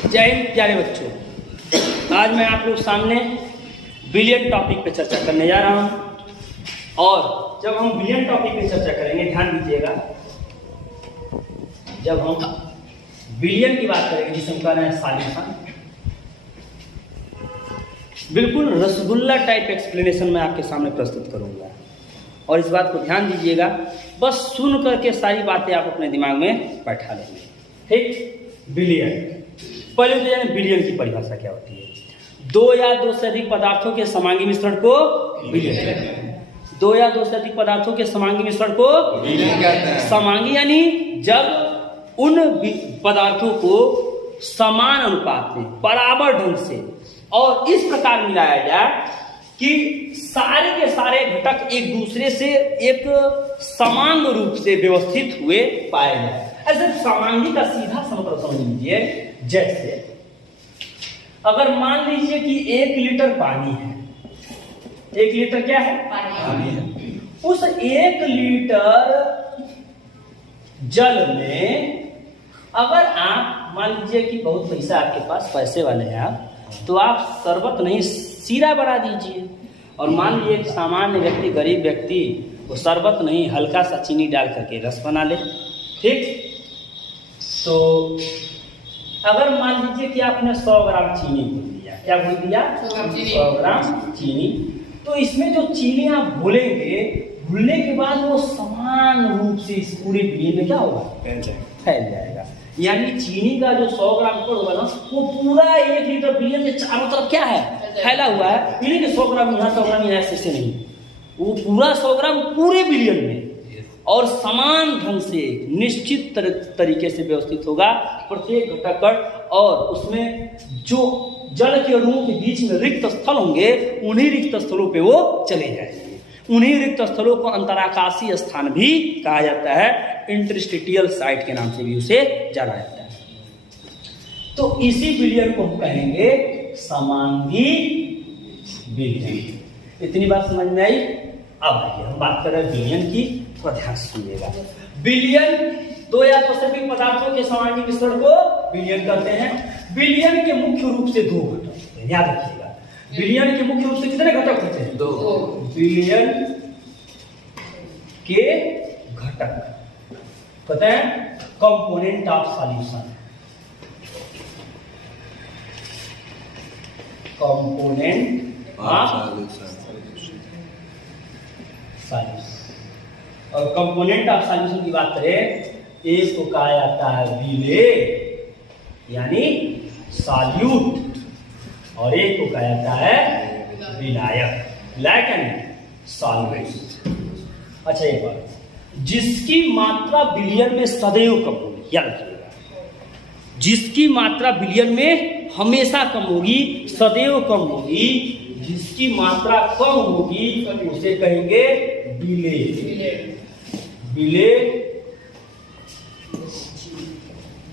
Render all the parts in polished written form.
जय हिंद प्यारे बच्चों, आज मैं आप लोग सामने बिलियन टॉपिक पे चर्चा करने जा रहा हूं। और जब हम बिलियन टॉपिक पे चर्चा करेंगे, ध्यान दीजिएगा, जब हम बिलियन की बात करेंगे जिसे हम कह रहे हैं सॉल्यूशन, बिल्कुल रसगुल्ला टाइप एक्सप्लेनेशन मैं आपके सामने प्रस्तुत करूंगा। और इस बात को ध्यान दीजिएगा, बस सुन करके सारी बातें आप अपने दिमाग में बैठा लेंगे। ठीक, बिलियन, पहले तो जाने बिलियन की परिभाषा क्या होती है। दो या दो से अधिक पदार्थों के समांगी मिश्रण को बिलियन कहते हैं। दो या दो से अधिक पदार्थों के समांगी मिश्रण को बिलियन कहते हैं। समांगी यानी जब उन पदार्थों को समान अनुपात में, बराबर ढंग से और इस प्रकार मिलाया जाए कि सारे के सारे घटक एक दूसरे से एक समान रूप से व्यवस्थित हुए पाए जाए। ऐसे समांगी का सीधा सा मतलब समझ लीजिए, जैसे अगर मान लीजिए कि 1 लीटर पानी है, 1 लीटर क्या है? पानी है। उस 1 लीटर जल में अगर आप मान लीजिए कि बहुत पैसा आपके पास, पैसे वाले हैं आप, तो आप शरबत नहीं सीरा बना दीजिए। और मान लीजिए एक सामान्य व्यक्ति, गरीब व्यक्ति, वो शरबत नहीं हल्का सा चीनी डाल करके रस बना ले। ठीक, तो अगर मान लीजिए कि आपने 100 ग्राम चीनी भूल दिया, क्या भूल दिया? 100 ग्राम चीनी। तो इसमें जो चीनी आप भूलेंगे, भूलने के बाद वो समान रूप से इस पूरे बिलियन में क्या होगा? फैल जाएगा। यानी चीनी का जो 100 ग्राम होगा ना, वो पूरा 1 लीटर बिलियन के चारों तरफ क्या है? फैला हुआ है। यानी कि 100 ग्राम यहाँ, 100 ग्राम यहाँ, ऐसे नहीं, वो पूरा 100 ग्राम पूरे बिलियन में और समान ढंग से निश्चित तरीके से व्यवस्थित होगा प्रत्येक घटक। और उसमें जो जल के अणुओं के बीच में रिक्त स्थल होंगे, उन्हीं रिक्त स्थलों पे वो चले जाएंगे। उन्हीं रिक्त स्थलों को अंतराकाशीय स्थान भी कहा जाता है, इंटरस्टिशियल साइट के नाम से भी उसे जाना जाता है। तो इसी बिलियन को हम कहेंगे समांगी बिलियन। इतनी बात समझ में आई? अब आइए हम बात कर रहे हैं बिलियन की, थोड़ा ध्यान सुनिएगा। बिलियन दो या दो से अधिक पदार्थों के समांगी मिश्रण को बिलियन कहते हैं। बिलियन के मुख्य रूप से 2 घटक होते हैं, याद रखिएगा। बिलियन के मुख्य रूप से कितने घटक होते हैं? 2। बिलियन के घटक पता है? Component of solution, component of solution. और कंपोनेंट ऑफ सॉल्यूशन की बात करें, एक को कहा जाता है बिले यानी सॉल्यूट, और एक को कहा जाता है विलायक, विलायक यानी सॉल्वेंट। अच्छा, एक बात, जिसकी मात्रा बिलियन में सदैव कम होगी, याद रखिएगा, जिसकी मात्रा बिलियन में हमेशा कम होगी, सदैव कम होगी। जिसकी मात्रा कम होगी उसे कहेंगे बिले। बिले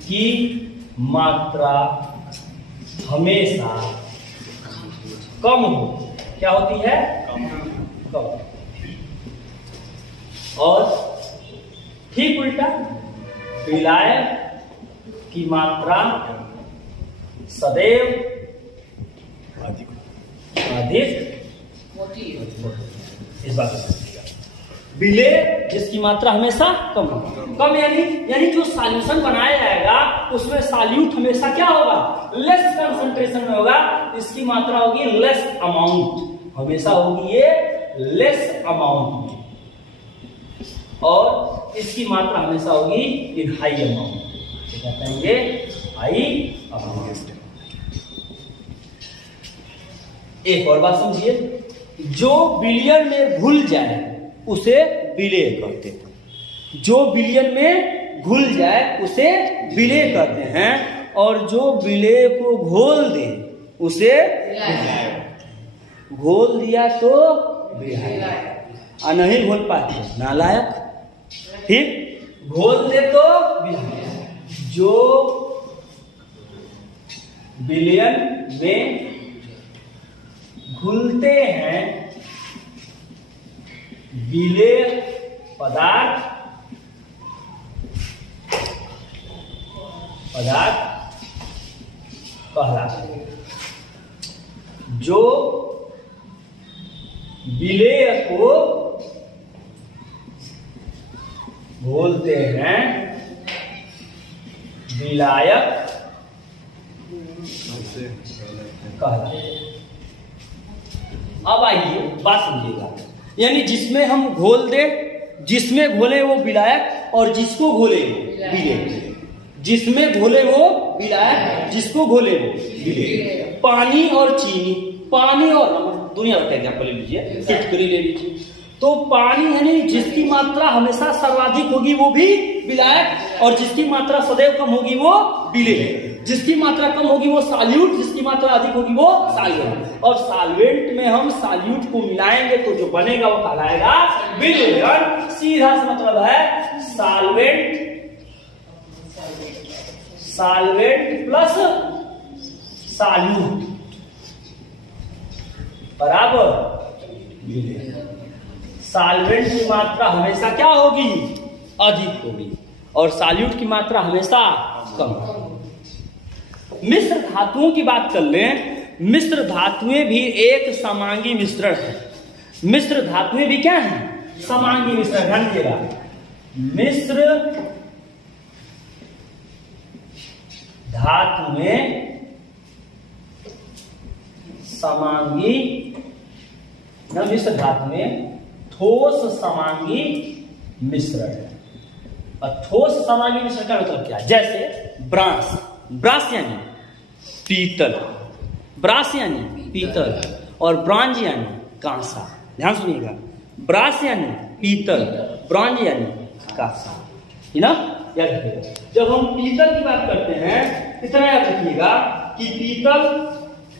की मात्रा हमेशा कम होती, क्या होती है? कम। और ठीक उल्टा, विलायक की मात्रा सदैव अधिक होती। इस बात को समझिएगा। बिले जिसकी मात्रा हमेशा कम होगी। कम यानी जो सॉल्यूशन बनाया जाएगा उसमें सॉल्यूट हमेशा क्या होगा? लेस कंसंट्रेशन में होगा। इसकी मात्रा होगी लेस अमाउंट, हमेशा होगी ये लेस अमाउंट में, और इसकी मात्रा हमेशा होगी इन हाई अमाउंट, क्या कहेंगे? High amount. एक और बात समझिए, जो बिलियन में घुल जाए उसे बिले कहते हैं। जो बिलियन में घुल जाए उसे बिले कहते हैं, और जो बिले को घोल दे उसे घोल दिया तो विलायक, और नहीं घोल पाते नालायक। ठीक, घोल दे तो विलायक। जो बिलियन में घुलते हैं विले पदार्थ कहलाते हैं। जो विलेय को बोलते हैं विलायक कहलाते हैं। अब आइए बात समझिएगा, यानी जिसमें हम घोल दे, जिसमें घोले वो विलायक और जिसको घोले वो विलेय। जिसमें घोले वो विलायक, जिसको घोले वो विलेय। पानी और चीनी, पानी और नमक, दुनिया भर का एग्जाम्पल ले लीजिए, फिटकरी ले लीजिए। तो पानी यानी जिसकी मात्रा हमेशा सर्वाधिक होगी वो भी विलायक, और जिसकी मात्रा सदैव कम होगी वो विलेय। जिसकी मात्रा कम होगी वो साल्यूट, जिसकी मात्रा अधिक होगी वो सॉल्वेंट। और सॉल्वेंट में हम साल्यूट को मिलाएंगे तो जो बनेगा वो कहलाएगा विलेयन। सीधा सा मतलब है सॉल्वेंट, सॉल्वेंट प्लस सॉल्यूट बराबर विलेय। सॉल्वेंट की मात्रा हमेशा क्या होगी? अधिक होगी, और सॉल्यूट की मात्रा हमेशा कम। मिश्र धातुओं की बात कर लें, मिश्र धातुएं भी एक समांगी मिश्रण है। मिश्र धातुएं भी क्या है? समांगी मिश्रण। ध्यान दिएगा, मिश्र धातुएं समांगी, मिश्र धातुएं ठोस समांगी मिश्रण है। और ठोस समांगी मिश्रण का मतलब क्या? जैसे ब्रास, ब्रास यानी पीतल, ब्रास यानी पीतल, और ब्रॉन्ज यानी कांसा। ध्यान सुनिएगा, ब्रास यानी पीतल, ब्रॉन्ज यानी कांसा, है ना? याद रखिएगा। जब हम पीतल की बात करते हैं, इतना याद रखिएगा कि पीतल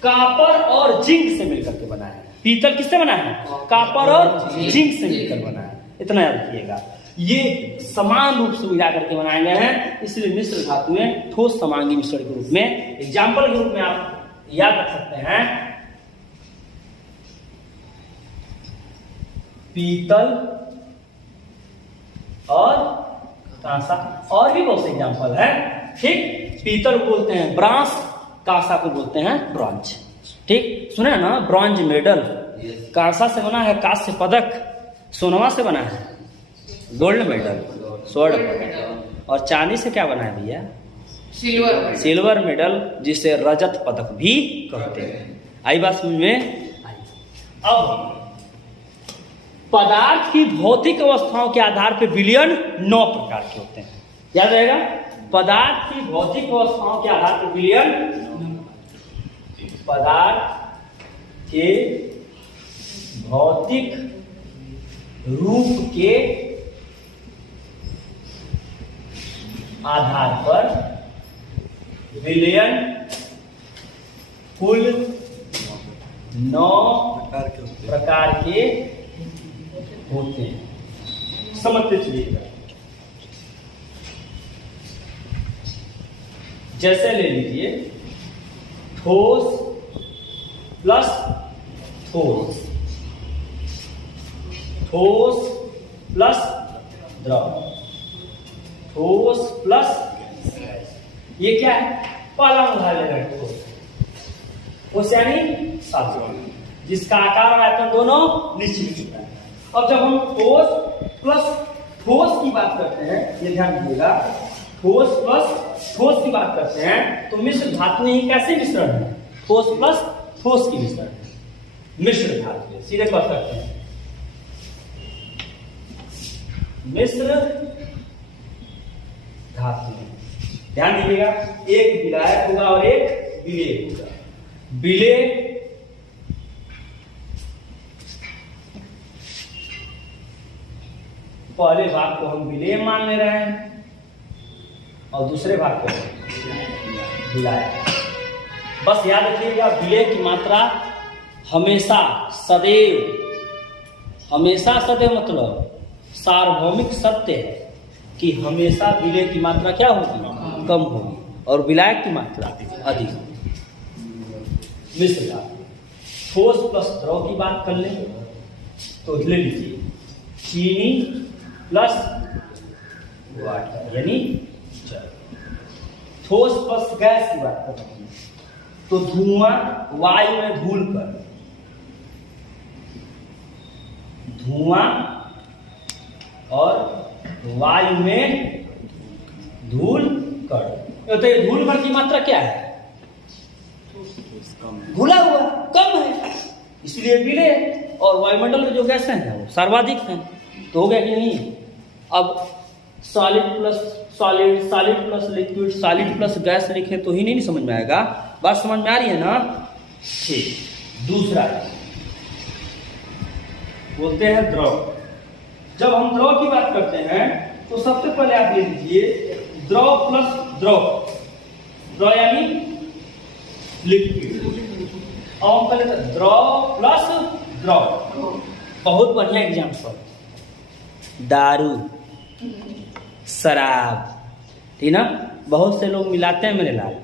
कापर और जिंक से मिलकर के बना है। पीतल किससे बना है? कापर और जिंक से मिलकर बना है। इतना याद रखिएगा। ये समान रूप से मिला करके बनाए गए हैं, इसलिए मिश्र धातुएं ठोस समांगी मिश्रण के रूप में, एग्जाम्पल के रूप में आप याद रख सकते हैं। पीतल और कांसा, और भी बहुत से एग्जाम्पल है। ठीक, पीतल को बोलते हैं ब्रास, कांसा को बोलते हैं ब्रॉन्ज। ठीक, सुने ना, ब्रॉन्ज मेडल। कांसा से बना है कांस्य पदक, सोनमा से बना है गोल्ड मेडल, स्वर्ण पदक, और चांदी से क्या बना है भैया? सिल्वर मेडल, जिसे रजत पदक भी कहते हैं। आई बात समझ में? अब पदार्थ की भौतिक अवस्थाओं के आधार पर विलयन 9 प्रकार के होते हैं। याद रहेगा, पदार्थ की भौतिक अवस्थाओं के आधार पर विलयन, पदार्थ के भौतिक रूप के आधार पर विलयन कुल 9 प्रकार के होते हैं। समझते चलिएगा। जैसे ले लीजिए ठोस प्लस ठोस, ठोस प्लस द्रव, ठोस प्लस, ये क्या है? पहला उदाहरण ले रहे हैं ठोस। ठोस यानी साधारण, जिसका आकार और आयतन दोनों निश्चित होता है। अब जब हम ठोस प्लस ठोस की बात करते हैं, ये ध्यान दीजिएगा, ठोस प्लस ठोस की बात करते हैं तो मिश्र धातुएं ही कैसे मिश्रण है? ठोस प्लस ठोस की मिश्रण है, मिश्र धातु। सीधे कह सकते हैं मिश्र धातु। ध्यान दीजिएगा, एक विलायक होगा और एक विलेय होगा। विलेय पहले भाग को हम विलेय मान ले रहे हैं और दूसरे भाग को विलायक। बस याद रखिएगा, विलेय की मात्रा हमेशा सदैव, हमेशा सदैव मतलब सार्वभौमिक सत्य है कि हमेशा विलेय की मात्रा क्या होगी? कम होगी, और विलायक की मात्रा अधिक होगी। मिश्र धातु। ठोस प्लस द्रव की बात कर लें तो ले लीजिए चीनी प्लस वाटर यानी जल। ठोस प्लस गैस की बात कर रहे हैं तो धुआं वायु में धूल कण, धुआं और वायु में धूल कण। तो ये धूल कण की मात्रा क्या है? घुला हुआ, कम है, इसलिए पीले हैं। और वायुमंडल में जो गैसें हैं वो सर्वाधिक हैं। तो हो गया कि नहीं? अब solid plus solid, solid plus liquid, solid plus gas लिखें तो ही नहीं समझ में आएगा। बात समझ में आ रही है ना? ठीक। दूसरा बोलते हैं द्रव। जब हम द्रव की बात करते हैं तो सबसे पहले आप ले लीजिए द्रव प्लस द्रव, द्रव यानी लिक्विड, और हम कहते हैं द्रव प्लस द्रव। बहुत बढ़िया एग्जाम्पल, दारू, शराब, ठीक ना? बहुत से लोग मिलाते हैं मेरे लाल,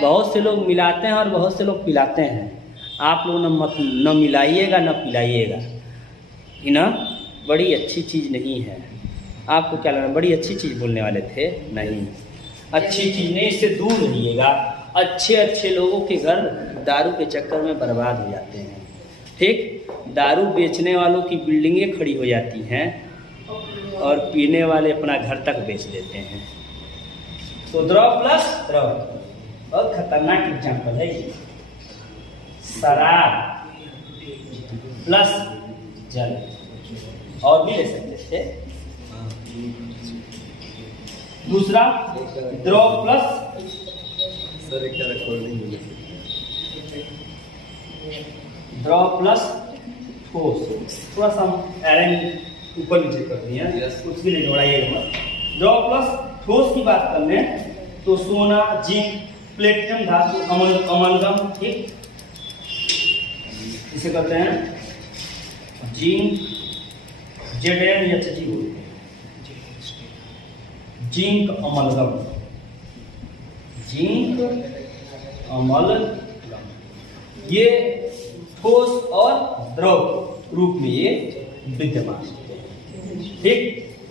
बहुत से लोग मिलाते हैं और बहुत से लोग पिलाते हैं। आप लोग न मिलाइएगा न पिलाइएगा, ठीक ना? बड़ी अच्छी चीज़ नहीं है। आपको क्या लगना बड़ी अच्छी चीज़ बोलने वाले थे? नहीं, अच्छी चीज़ नहीं, इससे दूर रहिएगा। अच्छे अच्छे लोगों के घर दारू के चक्कर में बर्बाद हो जाते हैं। ठीक, दारू बेचने वालों की बिल्डिंगें खड़ी हो जाती हैं और पीने वाले अपना घर तक बेच देते हैं। तो द्रव प्लस द्रव, बहुत खतरनाक एग्जाम्पल है ये। शराब प्लस जल, और भी ले सकते थे। दूसरा द्रव प्लस द्रव प्लस ठोस। थोड़ा सा एरन ऊपर नीचे कर दिए हैं, उसके लिए जोड़ाइएगा मत। द्रव प्लस ठोस की बात कर लें तो सोना, जिंक, प्लेटिनम धातु, अमलगम, ठीक, इसे कहते हैं जिंक, ZnHG बोलते हैं, जिंक अमलगम, जिंक अमलगम। ये ठोस और द्रव रूप में ये विद्यमान है। ठीक,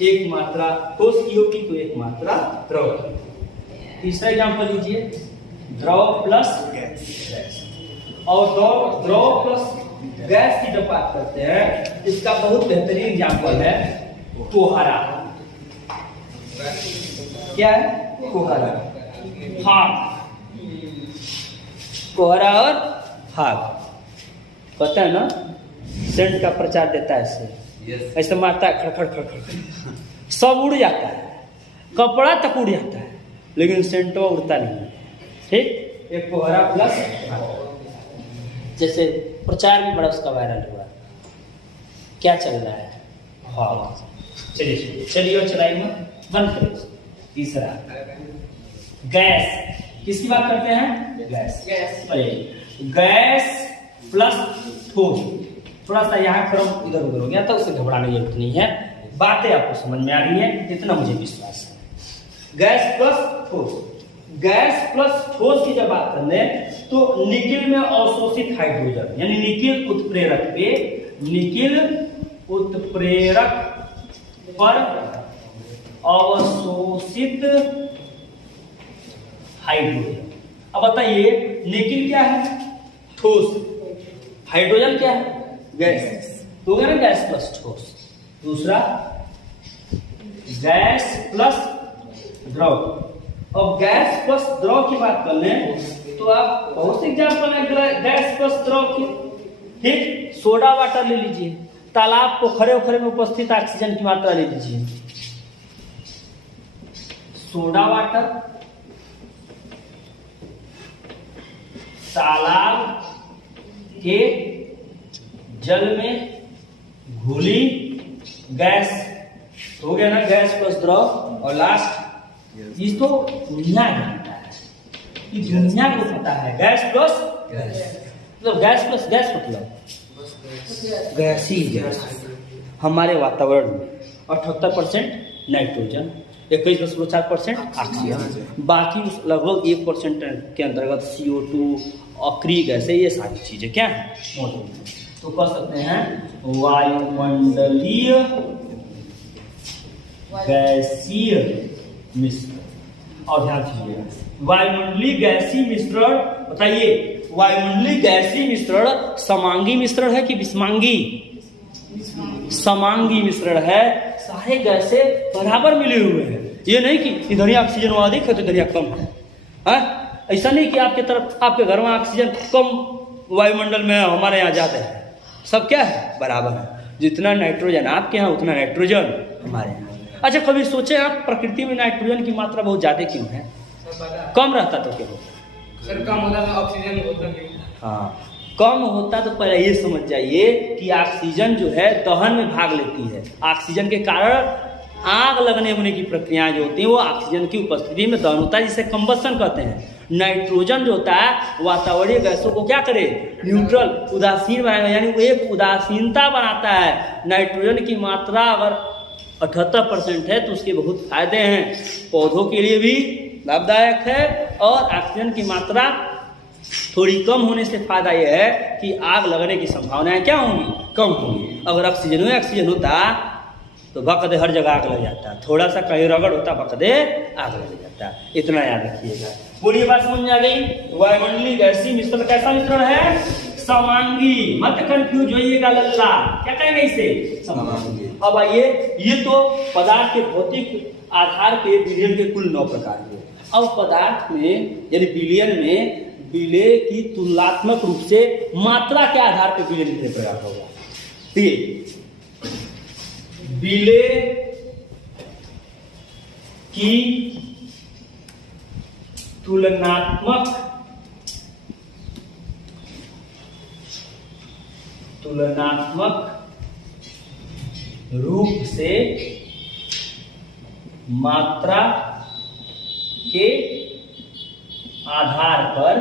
एक मात्रा ठोस की होगी तो एक मात्रा द्रव की। तीसरा एग्जाम्पल लीजिए, द्रव प्लस गैस। और द्रव प्लस गैस की जब बात करते हैं, इसका बहुत बेहतरीन एग्जाम्पल है कोहरा। क्या है? कोहरा, फाग। कोहरा और फाग, पता है ना? सेंट का प्रचार देता है इससे, ऐसे मारता है, खड़खड़ खड़खड़, सब उड़ जाता है, कपड़ा तक उड़ जाता है, लेकिन सेंट उड़ता नहीं है। ठीक, एक कोहरा प्लस जैसे प्रचार भी बड़ा उसका वायरल हुआ। क्या चल रहा है? हाँ, चलिए और चलाइए मत, बंद करें। तीसरा गैस, किसकी बात करते हैं? गैस। गैस प्लस ठोस। थोड़ा सा यहाँ क्रम इधर उधर हो गया था, उससे घबराने की जरूरत नहीं है, बातें आपको समझ में आ रही है, इतना मुझे विश्वास है। गैस प्लस ठोस, गैस प्लस ठोस की जब बात कर लें तो निकिल में अवशोषित हाइड्रोजन, यानी निकिल उत्प्रेरक पे, निकिल उत्प्रेरक पर अवशोषित हाइड्रोजन। अब बताइए, निकिल क्या है? ठोस। हाइड्रोजन क्या है? गैस। तो गया ना गैस प्लस ठोस। दूसरा गैस प्लस द्रव। अब गैस प्लस द्रव की बात कर लें तो आप बहुत से एग्जाम्पल है गैस प्लस द्रव की। ठीक, सोडा वाटर ले लीजिए, तालाब पोखरे उखरे में उपस्थित ऑक्सीजन की मात्रा ले लीजिए। सोडा वाटर, तालाब के जल में घुली गैस, हो गया ना गैस प्लस द्रव। और लास्ट, इस तो दुनिया जानता है, कि दुनिया को पता है गैस प्लस गैस, मतलब गैस प्लस गैस मतलब गैस ही गैस। हमारे वातावरण में 78% नाइट्रोजन, 21.4% ऑक्सीजन, बाकी लगभग 1% के अंतर्गत CO2, अक्रिय गैसें, ये सारी चीजें क्या है मौजूद है। तो कह सकते हैं वायुमंडलीय गैसीय मिश्रण। और ध्यान दीजिएगा, वायुमंडलीय गैसीय मिश्रण बताइए, वायुमंडलीय गैसीय मिश्रण समांगी मिश्रण है कि विषमांगी? समांगी मिश्रण है। सारे गैसें बराबर मिले हुए हैं। ये नहीं कि इधर ही ऑक्सीजन अधिक है तो इधर कम है। ऐसा नहीं कि आपके तरफ, आपके घर में ऑक्सीजन कम वायुमंडल में, हमारे यहाँ ज्यादा है। सब क्या है? बराबर है। जितना नाइट्रोजन आपके यहाँ उतना नाइट्रोजन हमारे यहाँ। अच्छा, कभी सोचे आप प्रकृति में नाइट्रोजन की मात्रा बहुत ज्यादा क्यों है? कम रहता तो क्या होता? सर कम होता तो ऑक्सीजन होता नहीं। हाँ, कम होता तो पहले ये समझ जाइए कि ऑक्सीजन जो है दहन में भाग लेती है। ऑक्सीजन के कारण आग लगने होने की प्रक्रियाएं जो होती हैं वो ऑक्सीजन की उपस्थिति में दहन होता है, जिसे कंबस्शन कहते हैं। नाइट्रोजन जो होता है वातावरणीय गैसों को क्या करे? न्यूट्रल, उदासीन बनाएगा, यानी वो एक उदासीनता बनाता है। नाइट्रोजन की मात्रा अगर 78% है तो उसके बहुत फायदे हैं। पौधों के लिए भी लाभदायक है, और ऑक्सीजन की मात्रा थोड़ी कम होने से फायदा यह है कि आग लगने की संभावनाएं क्या होंगी? कम होंगी। अगर ऑक्सीजन होता तो बकदे हर जगह आग लग जाता, थोड़ा सा कहीं रगड़ होता बकदे आग लग जाता। इतना याद रखिएगा। बोलिए, बात समझ में आ गई? वायुमंडलीय गैसीय मिश्रण कैसा मिश्रण है? समांगी। मत कंफ्यूज होइएगा लल्ला, क्या कहेंगे इसे? समांगी। अब आइए, ये तो पदार्थ के भौतिक आधार पे विलयन के कुल 9 प्रकार हुए। अब पदार्थ में यानी विलयन में विलय की तुलनात्मक रूप से मात्रा के आधार पर विलयन कितने प्रकार होगा? विलय की तुलनात्मक रूप से मात्रा के आधार पर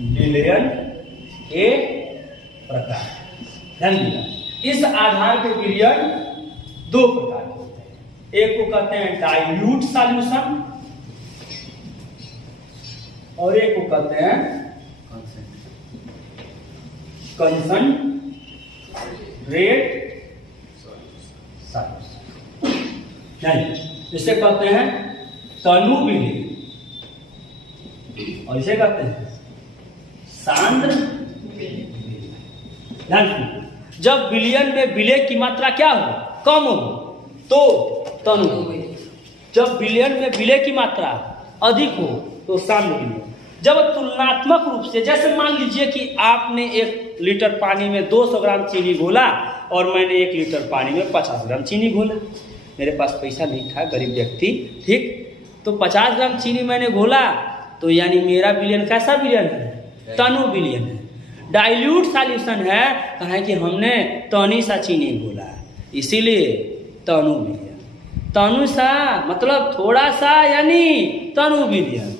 विलयन के प्रकार। ध्यान दीजिए, इस आधार पे विलयन 2 प्रकार के होते हैं। एक को कहते हैं डाइल्यूट सॉल्यूशन और एक को कहते हैं कंसंट्रेट सॉल्यूशन। इसे कहते हैं तनु विलय और इसे कहते हैं सांद्र विलय। जब विलयन में विलय की मात्रा क्या हो? कम हो तो तनु विलय। जब विलयन में विलय की मात्रा अधिक हो तो सांद्र विलय। जब तुलनात्मक रूप से, जैसे मान लीजिए कि आपने 1 लीटर पानी में 200 ग्राम चीनी घोला और मैंने 1 लीटर पानी में 50 ग्राम चीनी घोला। मेरे पास पैसा नहीं था, गरीब व्यक्ति, ठीक, तो 50 ग्राम चीनी मैंने घोला, तो यानी मेरा विलयन कैसा विलयन है? तनु विलयन है। डाइल्यूट सॉल्यूशन है, कहा कि हमने तनी सा चीनी घोला, इसीलिए तनु विलयन। तनु सा मतलब थोड़ा सा, यानी तनु विलयन।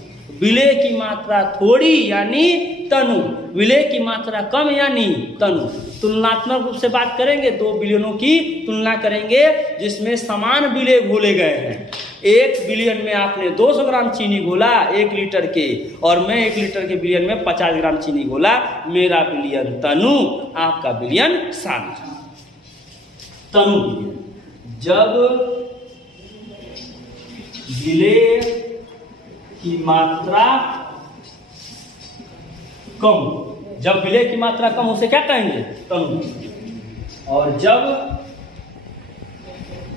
विलय की मात्रा थोड़ी यानी तनु, विलय की मात्रा कम यानी तनु। तुलनात्मक रूप से बात करेंगे, 2 विलयनों की तुलना करेंगे जिसमें समान विलय घोले गए हैं। एक विलयन में आपने 200 ग्राम चीनी घोला 1 लीटर के, और मैं 1 लीटर के विलयन में 50 ग्राम चीनी घोला। मेरा विलयन तनु, आपका विलयन सांद्र। तनु विलयन, जब विलय की मात्रा कम, जब विलय की मात्रा कम उसे क्या कहेंगे? तनु। और जब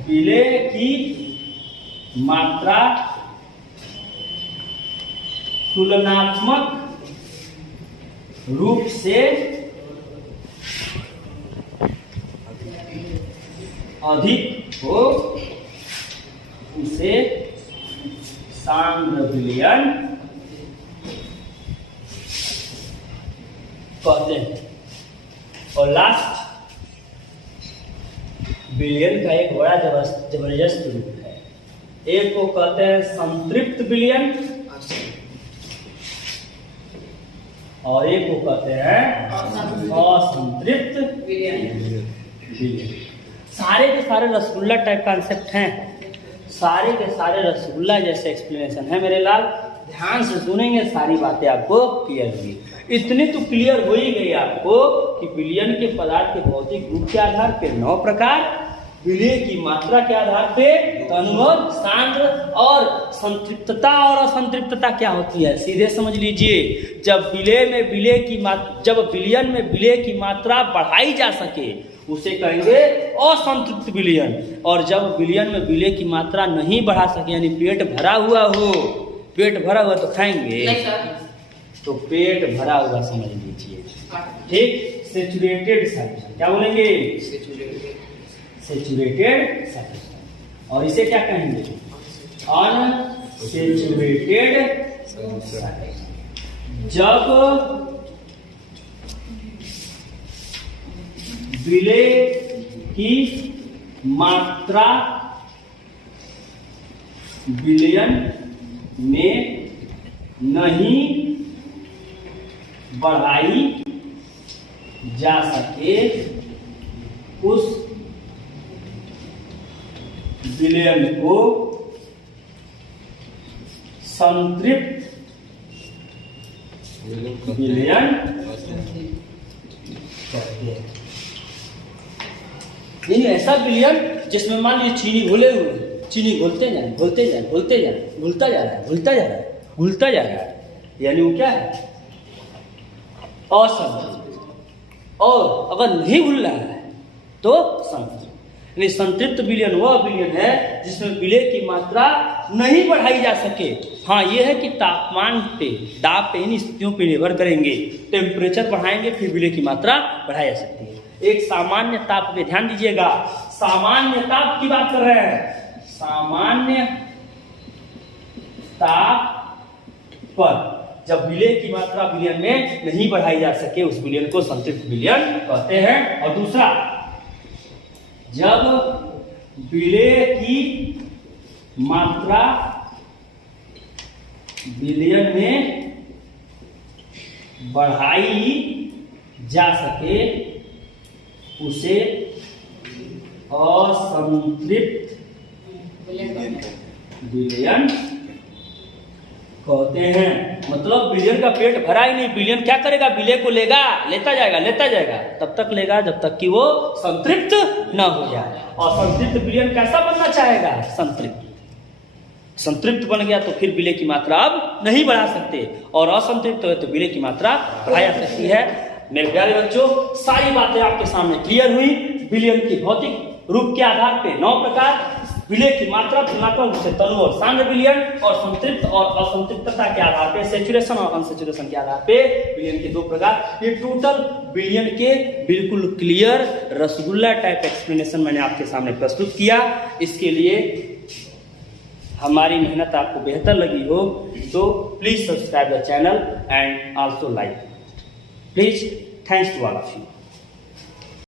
विलय की मात्रा तुलनात्मक रूप से अधिक हो उसे सांद्र विलयन कहते हैं। और लास्ट, विलयन का एक बड़ा जबरदस्त रूप है। एक को कहते हैं संतृप्त विलयन और एक को कहते हैं असंतृप्त विलयन। सारे के सारे रसगुल्ला टाइप कॉन्सेप्ट हैं, सारे के सारे रसगुल्ला जैसे एक्सप्लेनेशन है मेरे लाल। ध्यान से सुनेंगे, सारी बातें आपको क्लियर होगी। इतनी तो क्लियर हो ही गई आपको कि विलयन के पदार्थ के भौतिक रूप के आधार पर 9 प्रकार, विलय की मात्रा के आधार पे अनुभव, सांद्र और संतृप्तता और असंतृप्तता क्या होती है, सीधे समझ लीजिए। जब विलयन में विलय की मात्रा बढ़ाई जा सके उसे कहेंगे असंतृप्त विलयन, और जब विलयन में विलय की मात्रा नहीं बढ़ा सके यानी पेट भरा हुआ तो खाएंगे नहीं सर। तो पेट भरा हुआ समझ लीजिए, ठीक। सेचुरेटेड सैचुरेशन क्या बोलेंगे, सेचुरेटेड सैचुरेशन, और इसे क्या कहेंगे, अनसेचुरेटेड सैचुरेशन। जब विलय की मात्रा विलयन में नहीं बढ़ाई जा सके उस विलयन को संतृप्त विलयन कहते हैं। नहीं ऐसा विलयन जिसमें मान लीजिए चीनी घुले हुए, चीनी घुलता जा रहा है, यानी वो क्या है, असंतृप्त। और अगर नहीं घुल रहा है तो संतृप्त। यानी संतृप्त विलयन वह विलयन है जिसमें विलय की मात्रा नहीं बढ़ाई जा सके। हाँ, यह है कि तापमान पे, दाब पे, इन स्थितियों पे निर्भर करेंगे। टेम्परेचर बढ़ाएंगे फिर विलय की मात्रा बढ़ाई जा सकती है। एक सामान्य ताप पे ध्यान दीजिएगा, सामान्य ताप की बात कर रहे हैं। सामान्य ताप पर जब विलय की मात्रा विलयन में नहीं बढ़ाई जा सके उस विलयन को संतृप्त विलयन कहते हैं। और दूसरा, जब विलय की मात्रा विलयन में बढ़ाई जा सके उसे असंतृप्त विलयन कहते हैं। मतलब विलयन का पेट भरा ही नहीं, विलयन क्या करेगा, विलय को लेता जाएगा तब तक लेगा जब तक कि वो संतृप्त न हो जाए। और संतृप्त विलयन कैसा बनना चाहेगा, संतृप्त बन गया तो फिर विलय की मात्रा अब नहीं बढ़ा सकते, और असंतृप्त हो तो विलय की मात्रा बढ़ाई जा सकती है। मेरे प्यारे बच्चों, सारी बातें आपके सामने क्लियर हुई। विलयन की भौतिक रूप के आधार पे 9 प्रकार, विलय की मात्रा तुलनात्मक रूप से तनु और सांद्र विलयन, और संतृप्त और असंतृप्तता के आधार पे सेचुरेशन और अनसेचुरेशन के आधार पे विलयन के 2 प्रकार। ये टोटल विलयन के बिल्कुल क्लियर रसगुल्ला टाइप एक्सप्लेनेशन मैंने आपके सामने प्रस्तुत किया। इसके लिए हमारी मेहनत आपको बेहतर लगी हो तो please subscribe the channel and also like. Please, thanks to all of you.